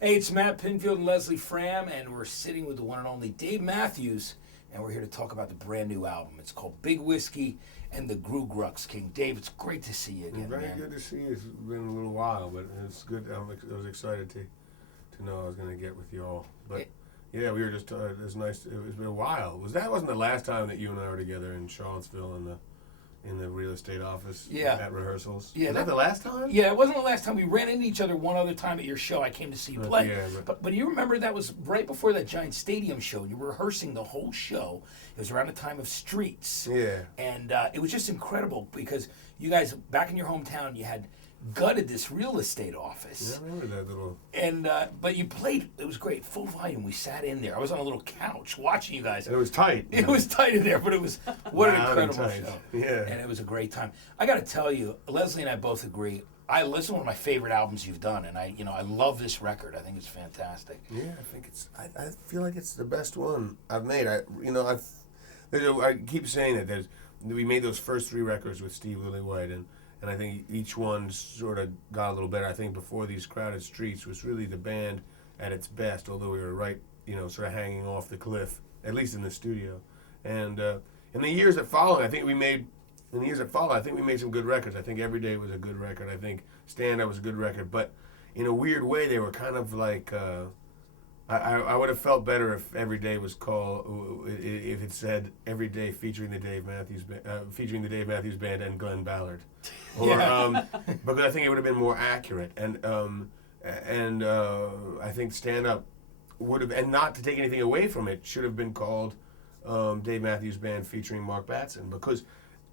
Hey, it's Matt Pinfield and Leslie Fram, and we're sitting with the one and only Dave Matthews, and we're here to talk about the brand new album. It's called Big Whiskey and the Grugrux King. Dave, it's great to see you again, Very man. good to see you. It's been a little while, but it's good. I was excited to know I was going to get with you all. But yeah, we were just. It was nice. It's been a while. Wasn't the last time that you and I were together in Charlottesville in the real estate office? Yeah. At rehearsals. Yeah, Was that the last time? Yeah, it wasn't the last time. We ran into each other one other time at your show. I came to see you play. Yeah, but you remember that was right before that Giant Stadium show. You were rehearsing the whole show. It was around the time of Streets. Yeah. And it was just incredible because you guys, back in your hometown, you had gutted this real estate office. Yeah, I remember that little. And but you played. It was great, full volume. We sat in there. I was on a little couch watching you guys. And it was tight. It was tight in there, but it was what an Loud and incredible tight. show. Yeah. And it was a great time. I got to tell you, Leslie and I both agree. This is one of my favorite albums you've done, and I love this record. I think it's fantastic. Yeah, I think it's. I feel like it's the best one I've made. I keep saying it. We made those first three records with Steve Lillywhite, and I think each one sort of got a little better. I think Before These Crowded Streets was really the band at its best, although we were right, sort of hanging off the cliff, at least in the studio. And in the years that followed, I think we made some good records. I think Every Day was a good record. I think Stand Up was a good record. But in a weird way, they were kind of like, I would have felt better if Every Day was if it said Every Day featuring the Dave Matthews Band and Glenn Ballard, Yeah. because I think it would have been more accurate. And I think Stand Up would have, and not to take anything away from it, should have been called Dave Matthews Band featuring Mark Batson, because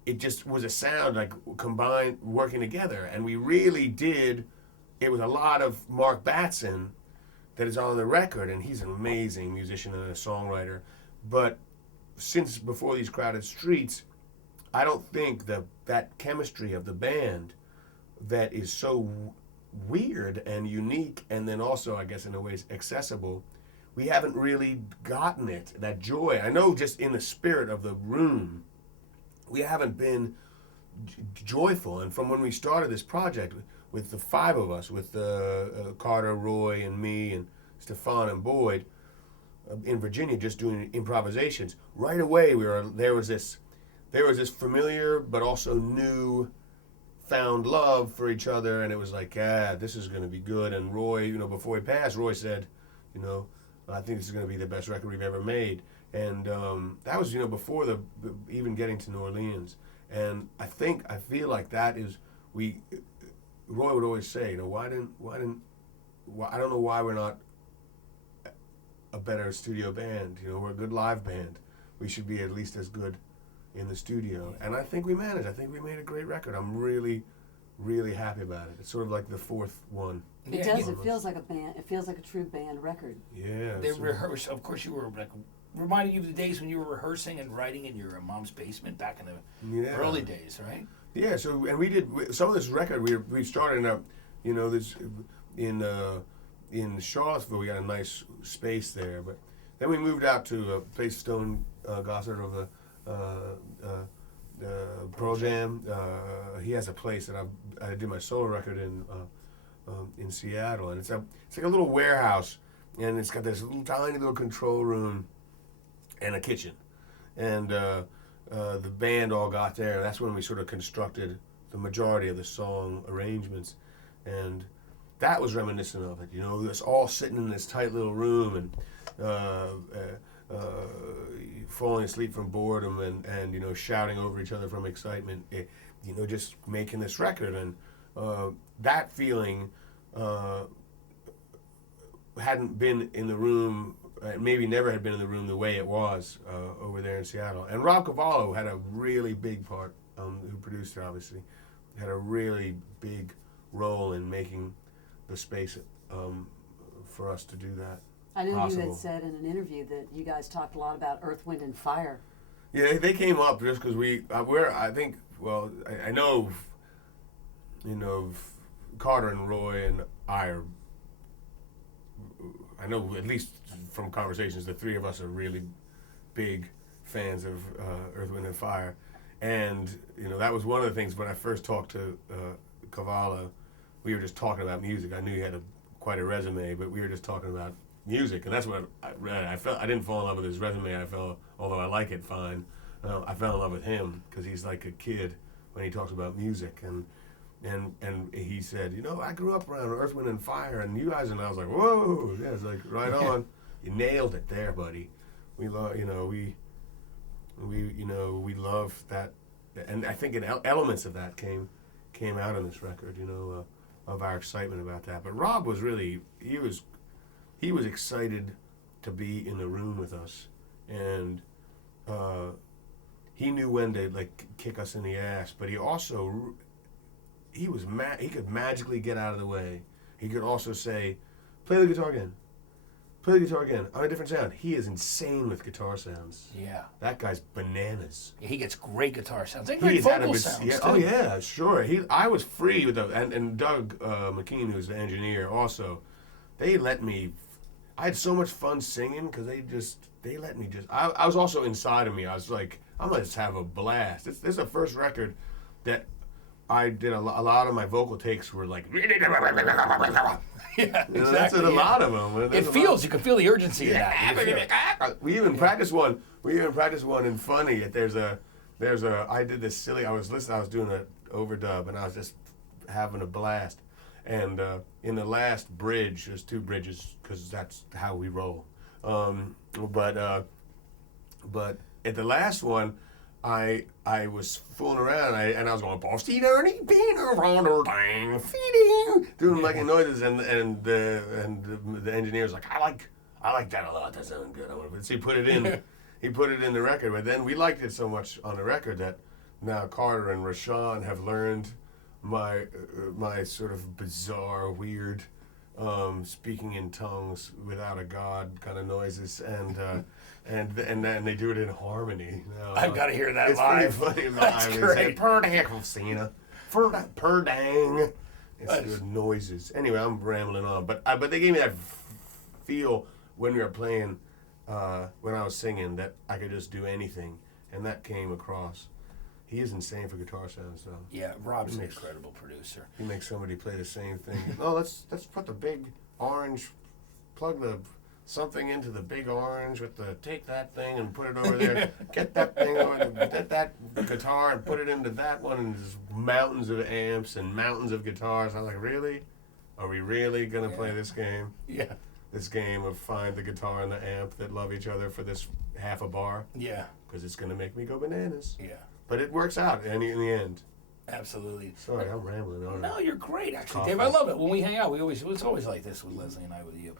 it just was a sound like combined working together, and we really did. It was a lot of Mark Batson that is on the record, and he's an amazing musician and a songwriter. But since Before These Crowded Streets, I don't think that chemistry of the band that is so weird and unique, and then also, I guess, in a way, accessible, we haven't really gotten it, that joy. I know just in the spirit of the room, we haven't been joyful. And from when we started this project, with the five of us, with Carter, Roy, and me, and Stefan and Boyd in Virginia, just doing improvisations. Right away, there was this familiar but also new found love for each other, and it was like, this is going to be good. And Roy, before he passed, Roy said, I think this is going to be the best record we've ever made. And that was, before even getting to New Orleans. And I feel like that is Roy would always say, I don't know why we're not a better studio band. We're a good live band. We should be at least as good in the studio. And I think we managed. I think we made a great record. I'm really, really happy about it. It's sort of like the fourth one. It does. It feels like a band. It feels like a true band record. Yeah. They rehearsed. Of course, you were like reminding you of the days when you were rehearsing and writing in your mom's basement back in the early days, right? Yeah. So, and we did some of this record. We started in Charlottesville. We got a nice space there, but then we moved out to a place, Stone Gossard of the Pearl Jam. He has a place that I did my solo record in Seattle, and it's like a little warehouse, and it's got this tiny little control room and a kitchen, and the band all got there. That's when we sort of constructed the majority of the song arrangements, and that was reminiscent of it. Us all sitting in this tight little room and falling asleep from boredom and shouting over each other from excitement. Just making this record, and that feeling hadn't been in the room. Maybe never had been in the room the way it was over there in Seattle. And Rob Cavallo had a really big part, who produced it, obviously, had a really big role in making the space for us to do that. I know possible. you had said in an interview that you guys talked a lot about Earth, Wind, and Fire. Yeah, they came up just because I know, Carter and Roy and I know at least from conversations, the three of us are really big fans of Earth, Wind, and Fire. And, that was one of the things when I first talked to Cavallo, we were just talking about music. I knew he had quite a resume, but we were just talking about music, and that's what I read. I didn't fall in love with his resume. Although I like it fine, I fell in love with him because he's like a kid when he talks about music, and he said, I grew up around Earth, Wind, and Fire, and you guys, and I was like, whoa, yeah, it's like right on. You nailed it there, buddy. We love, we love that, and I think elements of that came out in this record, of our excitement about that. But Rob was really, he was excited to be in the room with us, and he knew when to like kick us in the ass, but he also he could magically get out of the way. He could also say, play the guitar again on a different sound. He is insane with guitar sounds. Yeah. That guy's bananas. Yeah, he gets great guitar sounds and He great has had vocal a sounds, yeah, too. oh yeah, sure. I was free with and Doug McKean, who's the engineer, also. They let me. I had so much fun singing because they let me just. I was also inside of me. I was like, I'm gonna just have a blast. This is the first record that I did a lot of my vocal takes were like. Yeah, That's in a lot of them. It feels, you can feel the urgency of that. You can feel it. We even practiced one. In Funny. I did this silly. I was doing an overdub, and I was just having a blast. And in the last bridge, there's 2 bridges because that's how we roll. But at the last one, I was fooling around and I was going Bosty Dirty Peter Rounder Dang Feeding, doing like noises, and the engineer's like, I like that a lot. That sounds good. So he put it in. He put it in the record, but then we liked it so much on the record that now Carter and Rashawn have learned my sort of bizarre, weird, speaking in tongues without a god kind of noises, and then they do it in harmony. I've got to hear that it's live. pretty funny That's live. great. It's per dang, Cena. Per dang. It's Nice. the noises. Anyway, I'm rambling on, but they gave me that feel when we were playing, when I was singing, that I could just do anything, and that came across. He is insane for guitar sounds, though. Yeah, Rob's an incredible producer. He makes somebody play the same thing. No, let's put the big orange, plug the something into the big orange with the take that thing and put it over there. Get that thing over, get that guitar and put it into that one, and there's mountains of amps and mountains of guitars. I was like, really? Are we really gonna play this game? Yeah. This game of find the guitar and the amp that love each other for this half a bar? Yeah. Because it's gonna make me go bananas. Yeah. But it works out in the end. Absolutely. Sorry, I'm rambling on. No, you're great, actually, Coffee. Dave. I love it. When we hang out, it's always like this with Leslie and I with you.